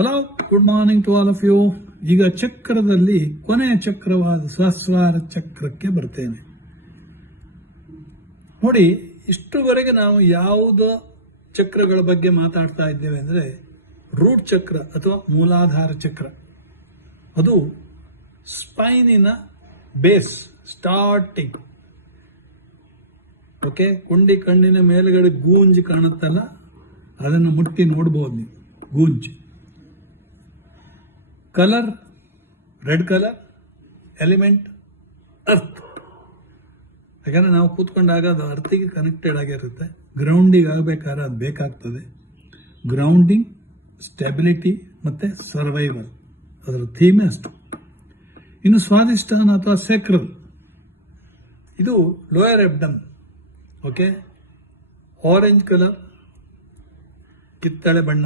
Hello, good morning to all of you. ಈಗ ಚಕ್ರದಲ್ಲಿ ಕೊನೆಯ ಚಕ್ರವಾದ ಸಹಸ್ರಾರ ಚಕ್ರಕ್ಕೆ ಬರ್ತೇನೆ. ನೋಡಿ, ಇಷ್ಟುವರೆಗೆ ನಾವು ಯಾವುದೋ ಚಕ್ರಗಳ ಬಗ್ಗೆ ಮಾತಾಡ್ತಾ ಇದ್ದೇವೆ ಅಂದರೆ ರೂಟ್ ಚಕ್ರ ಅಥವಾ ಮೂಲಾಧಾರ ಚಕ್ರ. ಅದು ಸ್ಪೈನಿನ ಬೇಸ್, ಸ್ಟಾರ್ಟಿಂಗ್. ಓಕೆ, ಕುಂಡಿ ಕಣ್ಣಿನ ಮೇಲ್ಗಡೆ ಗೂಂಜ್ ಕಾಣುತ್ತಲ್ಲ, ಅದನ್ನು ಮುಟ್ಟಿ ನೋಡಬಹುದು ನೀವು. ಗೂಂಜ್ colour red colour, element earth. ಯಾಕಂದ್ರೆ ನಾವು ಕೂತ್ಕೊಂಡಾಗ ಅದು ಅರ್ಥಿಗೆ ಕನೆಕ್ಟೆಡ್ ಆಗಿರುತ್ತೆ. ಗ್ರೌಂಡಿಂಗ್ ಆಗಬೇಕಾದ್ರೆ ಅದು ಬೇಕಾಗ್ತದೆ. ಗ್ರೌಂಡಿಂಗ್, ಸ್ಟೆಬಿಲಿಟಿ ಮತ್ತೆ ಸರ್ವೈವಲ್, ಅದರ ಥೀಮೇ ಅಷ್ಟು. ಇನ್ನು ಸ್ವಾದಿಷ್ಠಾನ ಅಥವಾ ಸೇಕ್ರಲ್, ಇದು lower abdomen. Okay, orange colour, ಕಿತ್ತಳೆ ಬಣ್ಣ.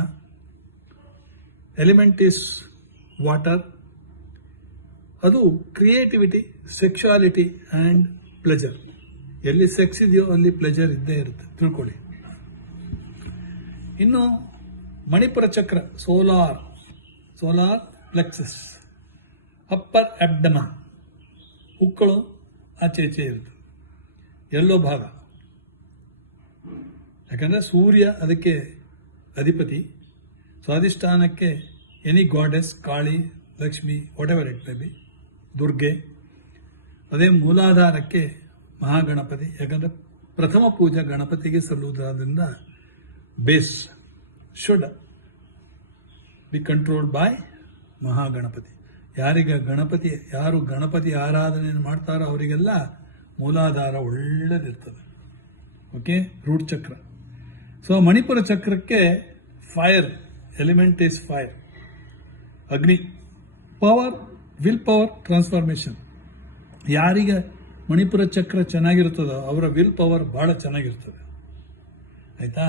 Element is water. ಅದು ಕ್ರಿಯೇಟಿವಿಟಿ, ಸೆಕ್ಸುಯಾಲಿಟಿ ಆ್ಯಂಡ್ ಪ್ಲೆಜರ್. ಎಲ್ಲಿ ಸೆಕ್ಸ್ ಇದೆಯೋ ಅಲ್ಲಿ ಪ್ಲೆಜರ್ ಇದ್ದೇ ಇರುತ್ತೆ, ತಿಳ್ಕೊಳ್ಳಿ. ಇನ್ನು ಮಣಿಪುರ ಚಕ್ರ, ಸೋಲಾರ್ ಪ್ಲೆಕ್ಸಸ್, ಅಪ್ಪರ್ ಅಬ್ಡಮನ್, ಹುಕ್ಕಳು ಆಚೆ ಈಚೆ ಇರುತ್ತೆ, ಎಲ್ಲೋ ಭಾಗ. ಯಾಕಂದರೆ ಸೂರ್ಯ ಅದಕ್ಕೆ ಅಧಿಪತಿ. ಸ್ವಾಧಿಷ್ಠಾನಕ್ಕೆ any goddess, Kali, Lakshmi, whatever it may be, Durga. ಅದೇ ಮೂಲಾಧಾರಕ್ಕೆ ಮಹಾಗಣಪತಿ. ಯಾಕಂದರೆ ಪ್ರಥಮ ಪೂಜಾ ಗಣಪತಿಗೆ ಸಲ್ಲುವುದರಿಂದ base should be controlled by Mahaganapati. ಯಾರು ಗಣಪತಿ ಆರಾಧನೆಯನ್ನು ಮಾಡ್ತಾರೋ ಅವರಿಗೆಲ್ಲ ಮೂಲಾಧಾರ ಒಳ್ಳೆದಿರ್ತದೆ. ಓಕೆ, ರೂಟ್ ಚಕ್ರ. ಸೊ ಮಣಿಪುರ ಚಕ್ರಕ್ಕೆ ಫೈರ್, ಎಲಿಮೆಂಟ್ ಈಸ್ ಫೈರ್, ಅಗ್ನಿ. Power, will power, transformation. ಯಾರಿಗೆ ಮಣಿಪುರ ಚಕ್ರ ಚೆನ್ನಾಗಿರ್ತದೋ ಅವರ ವಿಲ್ ಪವರ್ ಬಹಳ ಚೆನ್ನಾಗಿರ್ತದೆ, ಆಯ್ತಾ.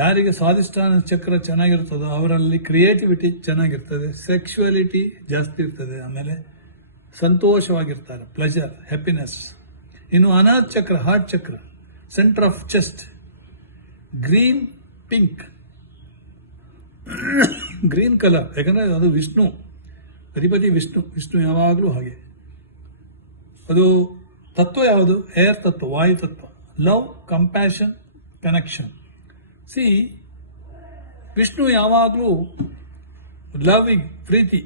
ಯಾರಿಗೆ ಸ್ವಾಧಿಷ್ಠಾನ ಚಕ್ರ ಚೆನ್ನಾಗಿರ್ತದೋ ಅವರಲ್ಲಿ ಕ್ರಿಯೇಟಿವಿಟಿ ಚೆನ್ನಾಗಿರ್ತದೆ, ಸೆಕ್ಸುಯಾಲಿಟಿ ಜಾಸ್ತಿ ಇರ್ತದೆ, ಆಮೇಲೆ ಸಂತೋಷವಾಗಿರ್ತಾರೆ, ಪ್ಲೆಜರ್, ಹ್ಯಾಪಿನೆಸ್. ಇನ್ನು ಅನಾಥ್ ಚಕ್ರ, ಹಾರ್ಟ್ ಚಕ್ರ, centre of chest, green, pink, green colour. ಯಾಕಂದ್ರೆ ಅದು ವಿಷ್ಣು ಅಧಿಪತಿ. ವಿಷ್ಣು ಯಾವಾಗಲೂ ಹಾಗೆ. ಅದು ತತ್ವ ಯಾವುದು? ಏರ್ ತತ್ವ, ವಾಯು ತತ್ವ. Love, compassion, connection. C, Vishnu ಯಾವಾಗಲೂ ಲವಿಂಗ್, ಪ್ರೀತಿ.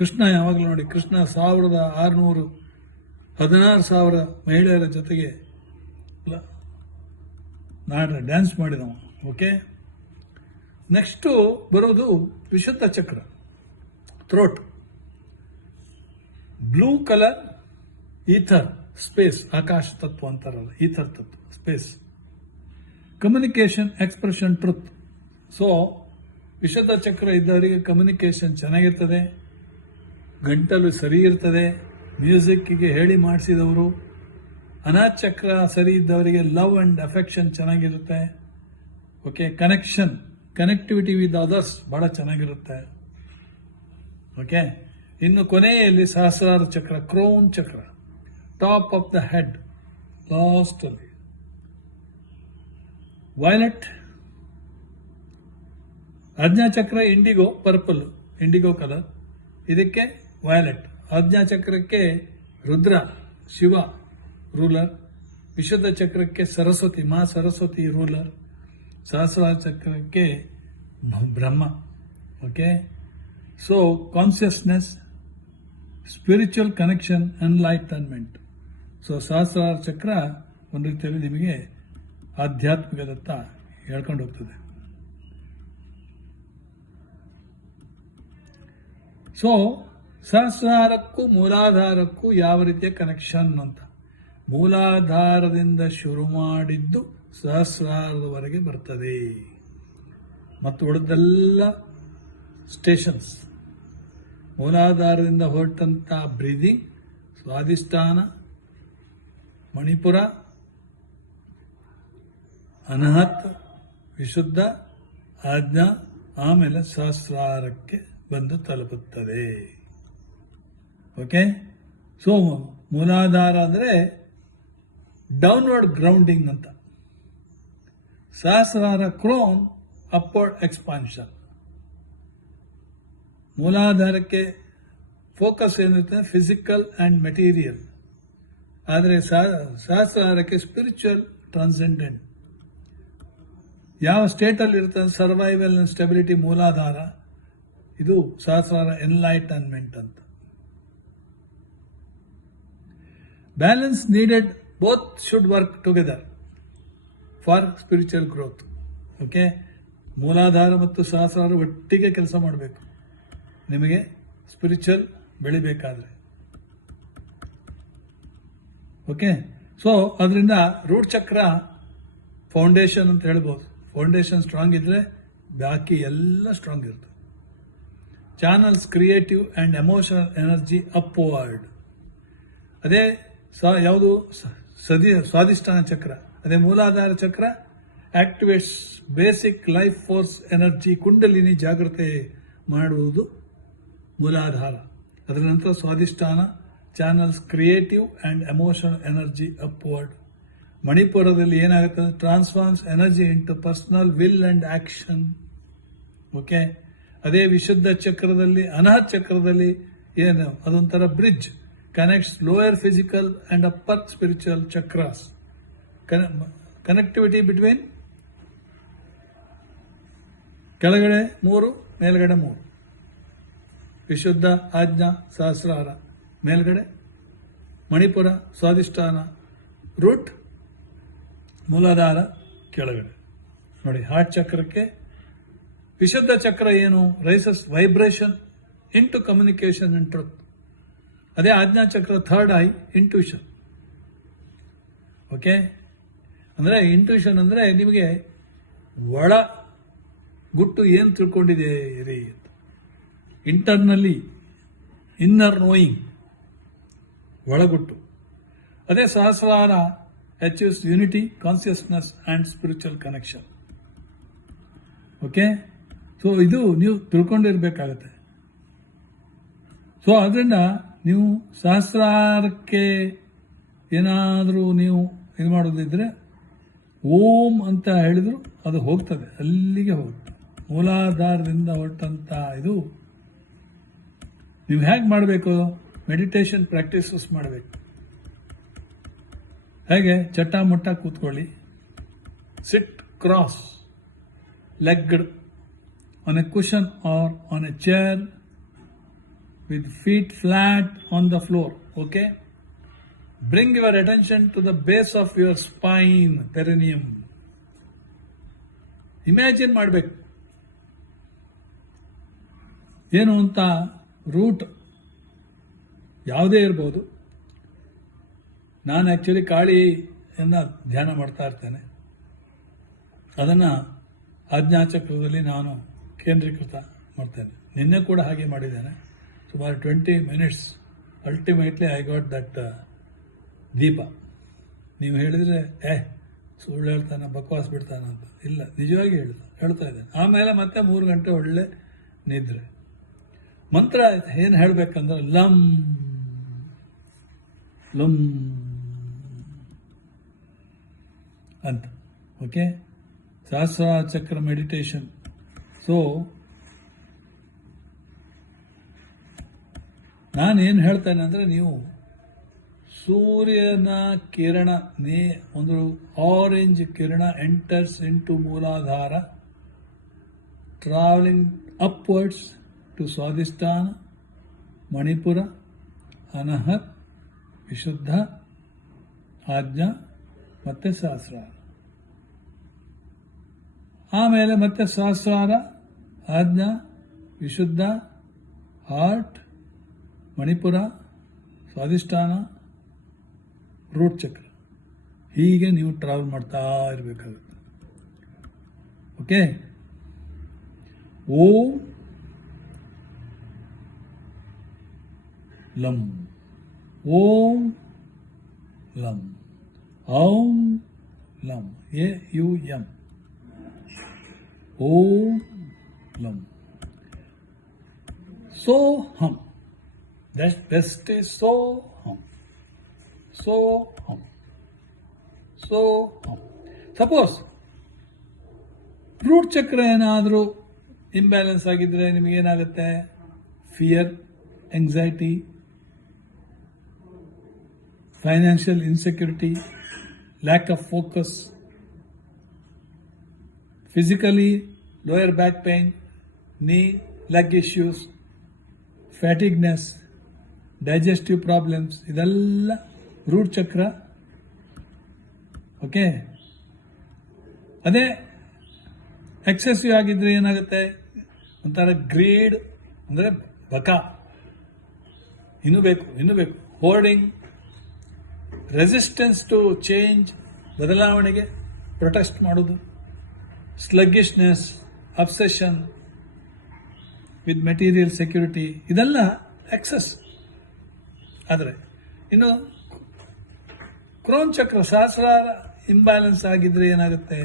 ಕೃಷ್ಣ ಯಾವಾಗಲೂ ನೋಡಿ, ಕೃಷ್ಣ 16,000 ಮಹಿಳೆಯರ ಜೊತೆಗೆ ಡ್ಯಾನ್ಸ್ ಮಾಡಿದವ. ಓಕೆ, ನೆಕ್ಸ್ಟು ಬರೋದು ವಿಶುದ್ಧ ಚಕ್ರ, throat. Blue colour, ether, space, ಆಕಾಶ ತತ್ವ ಅಂತಾರಲ್ಲ, ಈಥರ್ ತತ್ವ, space. Communication, expression, truth. So Vishuddha ಚಕ್ರ ಇದ್ದವರಿಗೆ ಕಮ್ಯುನಿಕೇಶನ್ ಚೆನ್ನಾಗಿರ್ತದೆ, ಗಂಟಲು ಸರಿ ಇರ್ತದೆ, ಮ್ಯೂಸಿಕ್ಗೆ ಹೇಳಿ ಮಾಡಿಸಿದವರು. ಅನಾಥ್ ಚಕ್ರ ಸರಿ ಇದ್ದವರಿಗೆ ಲವ್ ಅಂಡ್ ಅಫೆಕ್ಷನ್ ಚೆನ್ನಾಗಿರುತ್ತೆ. ಓಕೆ, ಕನೆಕ್ಟಿವಿಟಿ ವಿತ್ ಅದರ್ಸ್ ಬಹಳ ಚೆನ್ನಾಗಿರುತ್ತೆ. ಓಕೆ, ಇನ್ನು ಕೊನೆಯಲ್ಲಿ ಸಹಸ್ರಾರ ಚಕ್ರ, ಕ್ರೌನ್ ಚಕ್ರ, top of the head, last ಅಲ್ಲಿ. ವೈಲೆಟ್. ಆಜ್ಞಾ ಚಕ್ರ ಇಂಡಿಗೋ, ಪರ್ಪಲ್, ಇಂಡಿಗೋ ಕಲರ್. ಇದಕ್ಕೆ ವೈಲೆಟ್. ಆಜ್ಞಾ ಚಕ್ರಕ್ಕೆ ರುದ್ರ, ಶಿವ ರೂಲರ್. ವಿಶುದ್ಧ ಚಕ್ರಕ್ಕೆ ಸರಸ್ವತಿ, ಮಾ ಸರಸ್ವತಿ ರೂಲರ್. ಸಹಸ್ರಾರ ಚಕ್ರಕ್ಕೆ Brahma. Okay, so consciousness, spiritual connection, enlightenment. So Sahasrara ಚಕ್ರ ಒಂದು ರೀತಿಯಲ್ಲಿ ನಿಮಗೆ ಆಧ್ಯಾತ್ಮಿಕದತ್ತ ಹೇಳ್ಕೊಂಡು ಹೋಗ್ತದೆ. ಸೊ ಸಹಸ್ರಾರಕ್ಕೂ ಮೂಲಾಧಾರಕ್ಕೂ ಯಾವ ರೀತಿಯ ಕನೆಕ್ಷನ್ ಅಂತ. ಮೂಲಾಧಾರದಿಂದ ಶುರು ಮಾಡಿದ್ದು ಸಹಸ್ರಾರದವರೆಗೆ ಬರ್ತದೆ, ಮತ್ತು ಉಳಿದೆಲ್ಲ ಸ್ಟೇಷನ್ಸ್. ಮೂಲಾಧಾರದಿಂದ ಹೊರಟಂತ ಬ್ರೀದಿಂಗ್, ಸ್ವಾಧಿಷ್ಠಾನ, ಮಣಿಪುರ, ಅನಾಹತ್, ವಿಶುದ್ಧ, ಆಜ್ಞಾ, ಆಮೇಲೆ ಸಹಸ್ರಾರಕ್ಕೆ ಬಂದು ತಲುಪುತ್ತದೆ. ಓಕೆ, ಸೊ ಮೂಲಾಧಾರ ಅಂದರೆ ಡೌನ್ವರ್ಡ್ ಗ್ರೌಂಡಿಂಗ್ ಅಂತ. ಸಹಸ್ರಾರ ಕ್ರೋನ್ ಅಪ್ವರ್ಡ್ ಎಕ್ಸ್ಪಾನ್ಷನ್. ಮೂಲಾಧಾರಕ್ಕೆ ಫೋಕಸ್ ಏನಿರುತ್ತೆ ಫಿಸಿಕಲ್ ಅಂಡ್ ಮೆಟೀರಿಯಲ್, ಆದರೆ ಸಹಸ್ರಾರಕ್ಕೆ ಸ್ಪಿರಿಚುವಲ್, ಟ್ರಾನ್ಸೆಂಡೆಂಟ್. ಯಾವ ಸ್ಟೇಟಲ್ಲಿ ಇರ್ತದೆ ಸರ್ವೈವಲ್ ಅಂಡ್ ಸ್ಟೆಬಿಲಿಟಿ ಮೂಲಾಧಾರ, ಇದು ಸಹಸ್ರಾರ ಎನ್ಲೈಟನ್ಮೆಂಟ್ ಅಂತ. Balance needed, both should work together for spiritual growth. Okay, Muladhara ಮತ್ತು ಸಹಸ್ರಾರ ಒಟ್ಟಿಗೆ ಕೆಲಸ ಮಾಡಬೇಕು ನಿಮಗೆ ಸ್ಪಿರಿಚುವಲ್ ಬೆಳಿಬೇಕಾದ್ರೆ. ಓಕೆ, ಸೊ ಅದರಿಂದ ರೂಟ್ ಚಕ್ರ ಫೌಂಡೇಶನ್ ಅಂತ ಹೇಳ್ಬೋದು. ಫೌಂಡೇಶನ್ ಸ್ಟ್ರಾಂಗ್ ಇದ್ರೆ ಬಾಕಿ ಎಲ್ಲ ಸ್ಟ್ರಾಂಗ್ ಇರ್ತದೆ. Channels creative and emotional energy upward. ಅದೇ ಯಾವುದು ಸ್ವಾಧಿಷ್ಠಾನ ಚಕ್ರ, ಅದೇ ಮೂಲಾಧಾರ ಚಕ್ರ activates basic life force energy, Kundalini ಜಾಗೃತಿ ಮಾಡುವುದು ಮೂಲಾಧಾರ. ಅದರ ನಂತರ Swadhisthana channels creative and emotional energy upward. ಮಣಿಪುರದಲ್ಲಿ ಏನಾಗುತ್ತೆ, transforms energy into personal will and action. Okay, ಅದೇ ವಿಶುದ್ಧ ಚಕ್ರದಲ್ಲಿ ಅನಾಹತ್ ಚಕ್ರದಲ್ಲಿ ಏನು ಅದೊಂಥರ bridge, connects lower physical and upper spiritual chakras. Connectivity between ಕೆಳಗಡೆ 3 ಮೇಲ್ಗಡೆ 3. ವಿಶುದ್ಧ, ಆಜ್ಞಾ, ಸಹಸ್ರಾರ ಮೇಲ್ಗಡೆ, ಮಣಿಪುರ, ಸ್ವಾಧಿಷ್ಠಾನ, ರೂಟ್, ಮೂಲಾಧಾರ ಕೆಳಗಡೆ. ನೋಡಿ, ಹಾರ್ಟ್ ಚಕ್ರಕ್ಕೆ ವಿಶುದ್ಧ ಚಕ್ರ ಏನು, rises vibration into communication and truth. ಅದೇ ಆಜ್ಞಾ ಚಕ್ರ ಥರ್ಡ್ ಐ, ಇಂಟ್ಯೂಷನ್. ಓಕೆ, ಅಂದರೆ ಇಂಟ್ಯೂಷನ್ ಅಂದರೆ ನಿಮಗೆ ಒಳ ಗುಟ್ಟು ಏನು ತಿಳ್ಕೊಂಡಿದ್ದೀರಿ, ಇಂಟರ್ನಲ್ಲಿ ಇನ್ನರ್ ನೋಯಿಂಗ್, ಒಳಗುಟ್ಟು. ಅದೇ Sahasrara achieves unity, consciousness and spiritual connection. Okay, so ಇದು ನೀವು ತಿಳ್ಕೊಂಡಿರ್ಬೇಕಾಗತ್ತೆ. ಸೊ ಅದರಿಂದ ನೀವು ಸಹಸ್ರಾರಕ್ಕೆ ಏನಾದರೂ ನೀವು ಇದು ಮಾಡೋದಿದ್ರೆ ಓಂ ಅಂತ ಹೇಳಿದ್ರು ಅದು ಹೋಗ್ತದೆ, ಅಲ್ಲಿಗೆ ಹೋಗುತ್ತೆ. ಮೂಲಾಧಾರದಿಂದ ಹೊರಟಂತ ಇದು ನೀವು ಹೇಗೆ ಮಾಡಬೇಕು, ಮೆಡಿಟೇಷನ್ ಪ್ರಾಕ್ಟೀಸಸ್ ಮಾಡಬೇಕು. ಹೇಗೆ, ಚಟ್ಟ ಕೂತ್ಕೊಳ್ಳಿ, ಸಿಟ್ cross legged on a cushion or on a chair with feet flat on the floor. Okay, bring your attention to the base of your spine, perineum. Imagine ಮಾಡಬೇಕು ಏನು ಅಂತ. ರೂಟ್ ಯಾವುದೇ ಇರ್ಬೋದು. ನಾನು ಆಕ್ಚುಲಿ ಕಾಳಿಯನ್ನ ಧ್ಯಾನ ಮಾಡ್ತಾ ಇರ್ತೇನೆ. ಅದನ್ನು ಆಜ್ಞಾಚಕ್ರದಲ್ಲಿ ನಾನು ಕೇಂದ್ರೀಕೃತ ಮಾಡ್ತೇನೆ. ನಿನ್ನೆ ಕೂಡ ಹಾಗೆ ಮಾಡಿದ್ದೇನೆ, ಸುಮಾರು 20 minutes. Ultimately I got that ದೀಪ. ನೀವು ಹೇಳಿದರೆ ಸುಳ್ಳು ಹೇಳ್ತಾನೆ, ಬಕವಾಸ್ ಬಿಡ್ತಾನೆ ಅಂತ. ಇಲ್ಲ, ನಿಜವಾಗಿ ಹೇಳ್ತಾ ಇದ್ದೇನೆ. ಆಮೇಲೆ ಮತ್ತೆ 3 ಗಂಟೆ ಒಳ್ಳೆ ನಿದ್ರೆ. ಮಂತ್ರ ಏನು ಹೇಳಬೇಕಂದ್ರೆ ಲಂ ಲಂ ಅಂತ. ಓಕೆ, ಸಹಸ್ರ ಚಕ್ರ ಮೆಡಿಟೇಷನ್. ಸೊ ನಾನೇನು ಹೇಳ್ತೇನೆ ಅಂದರೆ, ನೀವು ಸೂರ್ಯನ ಕಿರಣ, ಒಂದು ಆರೆಂಜ್ ಕಿರಣ enters into Muladhara, travelling upwards to Swadhisthana, Manipura, Anahat, Vishuddha, Ajna ಮತ್ತೆ ಸಹಸ್ರಾರ. ಆಮೇಲೆ ಮತ್ತೆ ಸಹಸ್ರಾರ, ಆಜ್ಞಾ, ವಿಶುದ್ಧ, ಹಾರ್ಟ್, ಮಣಿಪುರ, ಸ್ವಾಧಿಷ್ಠಾನ, ರೂಟ್ ಚಕ್ರ. ಹೀಗೆ ನೀವು ಟ್ರಾವೆಲ್ ಮಾಡ್ತಾ ಇರಬೇಕಾಗುತ್ತೆ. ಓಕೆ, ಓಂ ಲಂ, ಓಂ ಲಂ, ಔಂ ಲಂ, AUM, ಓಂ ಲಂ. Soham. That best is Soham. Soham. Soham. Suppose root ಚಕ್ರ ಏನಾದರೂ ಇಂಬ್ಯಾಲೆನ್ಸ್ ಆಗಿದ್ರೆ ನಿಮಗೇನಾಗುತ್ತೆ? Fear, anxiety, financial insecurity, lack of focus, physically lower back pain, ನೀ ಲೆಗ್ ಇಶ್ಯೂಸ್, ಫ್ಯಾಟಿಗ್ನೆಸ್, ಡೈಜೆಸ್ಟಿವ್ ಪ್ರಾಬ್ಲಮ್ಸ್, ಇದೆಲ್ಲ ರೂಟ್ ಚಕ್ರ. ಓಕೆ, ಅದೇ ಎಕ್ಸೆಸಿವ್ ಆಗಿದ್ರೆ ಏನಾಗುತ್ತೆ? ಒಂಥರ ಗ್ರೀಡ್, ಅಂದರೆ ಬಕ, ಇನ್ನೂ ಬೇಕು, ಹೋರ್ಡಿಂಗ್, ರೆಸಿಸ್ಟೆನ್ಸ್ ಟು ಚೇಂಜ್, ಬದಲಾವಣೆಗೆ ಪ್ರೊಟೆಸ್ಟ್ ಮಾಡೋದು, ಸ್ಲಗ್ಗಿಶ್ನೆಸ್, ಅಬ್ಸೆಷನ್ ವಿತ್ ಮೆಟೀರಿಯಲ್ ಸೆಕ್ಯೂರಿಟಿ, ಇದೆಲ್ಲ ಎಕ್ಸೆಸ್. ಆದರೆ ಇನ್ನು ಕ್ರೋನ್ ಚಕ್ರ ಸಹಸ್ರಾರ ಇಂಬ್ಯಾಲೆನ್ಸ್ ಆಗಿದ್ರೆ ಏನಾಗುತ್ತೆ?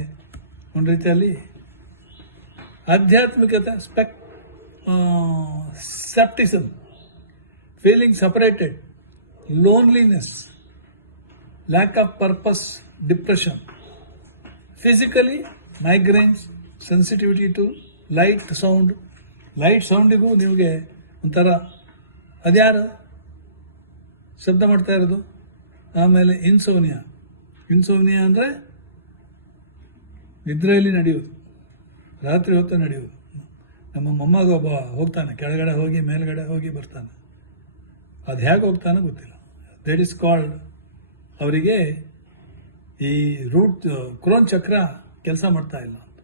ಒಂದು ರೀತಿಯಲ್ಲಿ ಆಧ್ಯಾತ್ಮಿಕತೆ, scepticism, feeling separated, loneliness, lack of purpose, depression, physically migraines, sensitivity to light ಸೌಂಡಿಗೂ ನಿಮಗೆ ಒಂಥರ ಅದ್ಯಾರು ಶಬ್ದ ಮಾಡ್ತಾ ಇರೋದು. ಆಮೇಲೆ ಇನ್ಸೋಮ್ನಿಯಾ ಅಂದರೆ ನಿದ್ರೆಯಲ್ಲಿ ನಡೆಯೋದು, ರಾತ್ರಿ ಹೊತ್ತು ನಡೆಯೋದು. ನಮ್ಮ ಮೊಮ್ಮಗ ಒಬ್ಬ ಹೋಗ್ತಾನೆ, ಕೆಳಗಡೆ ಹೋಗಿ ಮೇಲ್ಗಡೆ ಹೋಗಿ ಬರ್ತಾನೆ. ಅದು ಹೇಗೆ ಹೋಗ್ತಾನೆ ಗೊತ್ತಿಲ್ಲ. ದಟ್ ಈಸ್ ಕಾಲ್ಡ್, ಅವರಿಗೆ ಈ ರೂಟ್ ಕ್ರೋನ್ ಚಕ್ರ ಕೆಲಸ ಮಾಡ್ತಾ ಇಲ್ಲ ಅಂತ.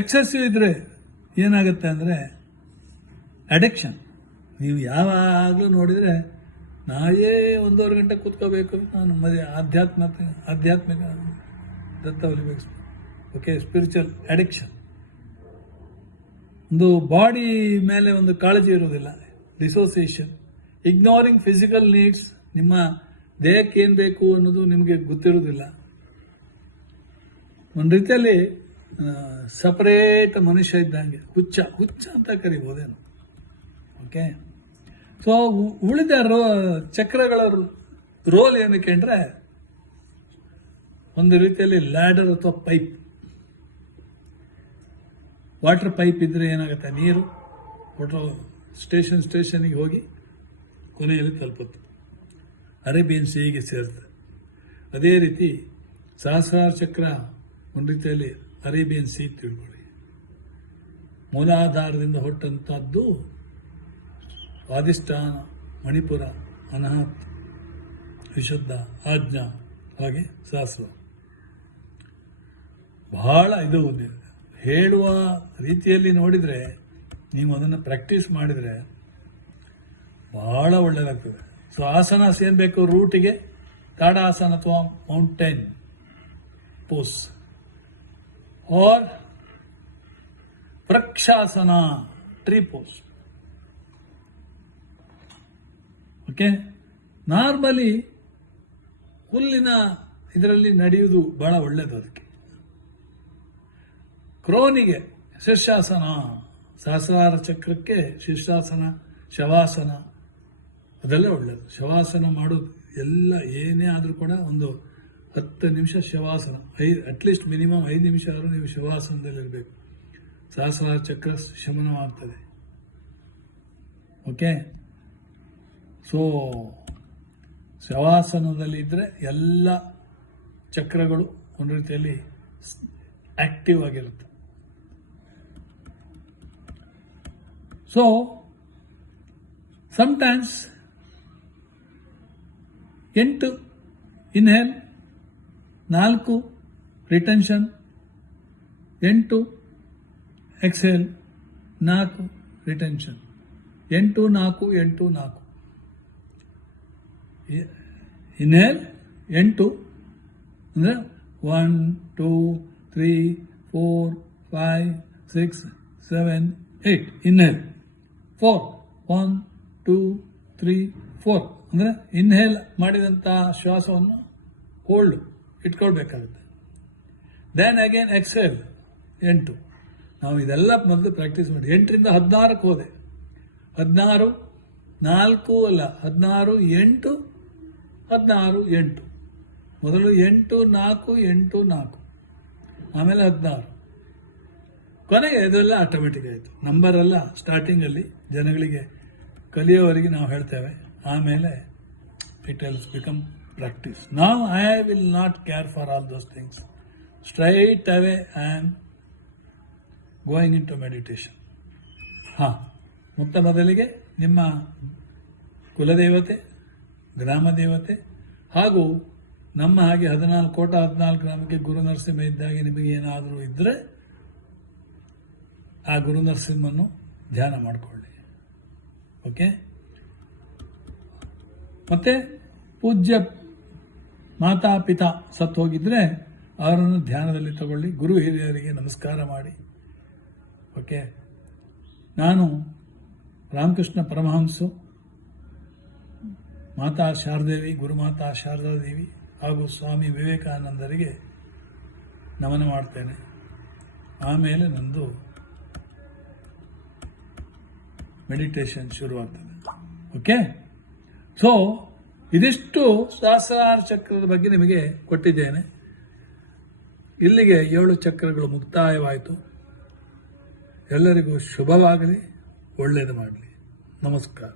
ಎಕ್ಸೆಸಿವ್ ಇದ್ರೆ ಏನಾಗುತ್ತೆ ಅಂದರೆ ಅಡಿಕ್ಷನ್. ನೀವು ಯಾವಾಗಲೂ ನೋಡಿದರೆ ನಾಳೆ 1.5 ಗಂಟೆ ಕೂತ್ಕೋಬೇಕು, ನಾನು ಆಧ್ಯಾತ್ಮಿಕ ದತ್ತ ಒಲಿಬೇಕು. ಓಕೆ, ಸ್ಪಿರಿಚುವಲ್ ಅಡಿಕ್ಷನ್. ಒಂದು ಬಾಡಿ ಮೇಲೆ ಒಂದು ಕಾಳಜಿ ಇರೋದಿಲ್ಲ, ಡಿಸೋಸಿಯೇಷನ್, ಇಗ್ನೋರಿಂಗ್ ಫಿಸಿಕಲ್ ನೀಡ್ಸ್. ನಿಮ್ಮ ದೇಹಕ್ಕೆ ಏನು ಬೇಕು ಅನ್ನೋದು ನಿಮಗೆ ಗೊತ್ತಿರೋದಿಲ್ಲ. ಒಂದು ರೀತಿಯಲ್ಲಿ ಸಪರೇಟ್ ಮನುಷ್ಯ ಇದ್ದಂಗೆ, ಹುಚ್ಚ ಅಂತ ಕರಿಬೋದೇನು. ಓಕೆ, ಸೊ ಉಳಿದ ಚಕ್ರಗಳ ರೋಲ್ ಏನಕ್ಕೆ ಅಂದರೆ, ಒಂದು ರೀತಿಯಲ್ಲಿ ಲ್ಯಾಡರ್ ಅಥವಾ ಪೈಪ್. ವಾಟರ್ ಪೈಪ್ ಇದ್ರೆ ಏನಾಗುತ್ತೆ? ನೀರು ಸ್ಟೇಷನ್ಗೆ ಹೋಗಿ ಕೊನೆಯಲ್ಲಿ ತಲುಪುತ್ತೆ, ಅರೇಬಿಯನ್ ಸೀಗೆ ಸೇರುತ್ತೆ. ಅದೇ ರೀತಿ ಸಹಸ್ರಾರ ಚಕ್ರ ಒಂದು ರೀತಿಯಲ್ಲಿ ಅರೇಬಿಯನ್ ಸೀ ತಿಳ್ಕೊಳ್ಳಿ. ಮೂಲಾಧಾರದಿಂದ ಹೊಟ್ಟಂತಹದ್ದು ಸ್ವಾದಿಷ್ಠಾನ, ಮಣಿಪುರ, ಅನಾಹತ್, ವಿಶುದ್ಧ, ಆಜ್ಞಾ, ಹಾಗೆ ಸಹಸ್ರ. ಬಹಳ ಇದು ಹೇಳುವ ರೀತಿಯಲ್ಲಿ ನೋಡಿದರೆ, ನೀವು ಅದನ್ನು ಪ್ರಾಕ್ಟೀಸ್ ಮಾಡಿದರೆ ಬಹಳ ಒಳ್ಳೆಯದಾಗ್ತದೆ. ಸೊ ಆಸನಾಸ್ ಏನು ಬೇಕು ರೂಟಿಗೆ? ತಾಡಾಸನ ಅಥವಾ mountain pose, or Vrikshasana, tree pose. Okay, normally ಹುಲ್ಲಿನ ಇದರಲ್ಲಿ ನಡೆಯುವುದು ಬಹಳ ಒಳ್ಳೆಯದು. ಅದಕ್ಕೆ ಕ್ರೋನಿಗೆ ಶೀರ್ಷಾಸನ, ಸಹಸ್ರಾರ ಚಕ್ರಕ್ಕೆ ಶೀರ್ಷಾಸನ, ಶವಾಸನ, ಅದೆಲ್ಲ ಒಳ್ಳೆಯದು. ಶವಾಸನ ಮಾಡೋದು ಎಲ್ಲ ಏನೇ ಆದರೂ ಕೂಡ ಒಂದು 10 ನಿಮಿಷ ಶವಾಸನ, ಅಟ್ಲೀಸ್ಟ್ ಮಿನಿಮಮ್ 5 ನಿಮಿಷ ಆದರೂ ನೀವು ಶವಾಸನದಲ್ಲಿರಬೇಕು. ಸಹಸ್ರಾರ ಚಕ್ರ ಶಮನವಾಗ್ತದೆ. ಓಕೆ, ಸೊ ಶವಾಸನದಲ್ಲಿ ಇದ್ದರೆ ಎಲ್ಲ ಚಕ್ರಗಳು ಒಂದು ರೀತಿಯಲ್ಲಿ ಆಕ್ಟಿವ್ ಆಗಿರುತ್ತೆ. So sometimes 8 inhale, 4 retention, 8 exhale, 4 retention, 8 4 8 4. Inhale 8 ಅಂದರೆ 1 2 3 4 5 6 7 8. ಇನ್ಹೇಲ್ 4 1 2 3 4 ಅಂದರೆ ಇನ್ಹೇಲ್ ಮಾಡಿದಂಥ ಶ್ವಾಸವನ್ನು ಹೋಲ್ಡ್ ಇಟ್ಕೊಳ್ಬೇಕಾಗುತ್ತೆ. Then again exhale 8. ನಾವು ಇದೆಲ್ಲ ಮೊದಲು ಪ್ರಾಕ್ಟೀಸ್ ಮಾಡಿ 8ರಿಂದ 16ಕ್ಕೆ ಹೋದೆ. 16 4 ಅಲ್ಲ, 16 8 16 8. ಮೊದಲು 8 4 8 4, ಆಮೇಲೆ 16, ಕೊನೆಗೆ ಇದೆಲ್ಲ ಆಟೋಮೆಟಿಕ್ ಆಯಿತು. ನಂಬರ್ ಎಲ್ಲ ಸ್ಟಾರ್ಟಿಂಗಲ್ಲಿ ಜನಗಳಿಗೆ ಕಲಿಯೋವರೆಗೆ ನಾವು ಹೇಳ್ತೇವೆ, ಆಮೇಲೆ ಇಟ್ ವಿಲ್ ಬಿಕಮ್ ಪ್ರಾಕ್ಟೀಸ್. ನಾವು I will not care for all those things. Straight away I am going into meditation. ಮೊದಲಿಗೆ ನಿಮ್ಮ ಕುಲದೇವತೆ, ಗ್ರಾಮ ದೇವತೆ ಹಾಗೂ ನಮ್ಮ ಹಾಗೆ 14 ಗ್ರಾಮಕ್ಕೆ ಗುರು ನರಸಿಂಹ ಇದ್ದಾಗೆ ನಿಮಗೆ ಏನಾದರೂ ಇದ್ದರೆ ಆ ಗುರು ನರಸಿಂಹನ್ನು ಧ್ಯಾನ ಮಾಡಿಕೊಳ್ಳಿ. ಓಕೆ. ಮತ್ತೆ ಪೂಜ್ಯ ಮಾತಾ ಪಿತಾ ಸತ್ತು ಹೋಗಿದ್ರೆ ಅವರನ್ನು ಧ್ಯಾನದಲ್ಲಿ ತಗೊಳ್ಳಿ. ಗುರು ಹಿರಿಯರಿಗೆ ನಮಸ್ಕಾರ ಮಾಡಿ. ಓಕೆ. ನಾನು ರಾಮಕೃಷ್ಣ ಪರಮಹಂಸು, ಮಾತಾ ಶಾರದೇವಿ, ಗುರುಮಾತಾ ಶಾರದಾದೇವಿ ಹಾಗೂ ಸ್ವಾಮಿ ವಿವೇಕಾನಂದರಿಗೆ ನಮನ ಮಾಡ್ತೇನೆ. ಆಮೇಲೆ ನಂದು ಮೆಡಿಟೇಷನ್ ಶುರುವಾಗ್ತದೆ. ಓಕೆ. ಸೊ ಇದಿಷ್ಟು ಸಹಸ್ರಾರ ಚಕ್ರದ ಬಗ್ಗೆ ನಿಮಗೆ ಕೊಟ್ಟಿದ್ದೇನೆ. ಇಲ್ಲಿಗೆ 7 ಚಕ್ರಗಳು ಮುಕ್ತಾಯವಾಯಿತು. ಎಲ್ಲರಿಗೂ ಶುಭವಾಗಲಿ, ಒಳ್ಳೆಯದು ಮಾಡಲಿ. ನಮಸ್ಕಾರ.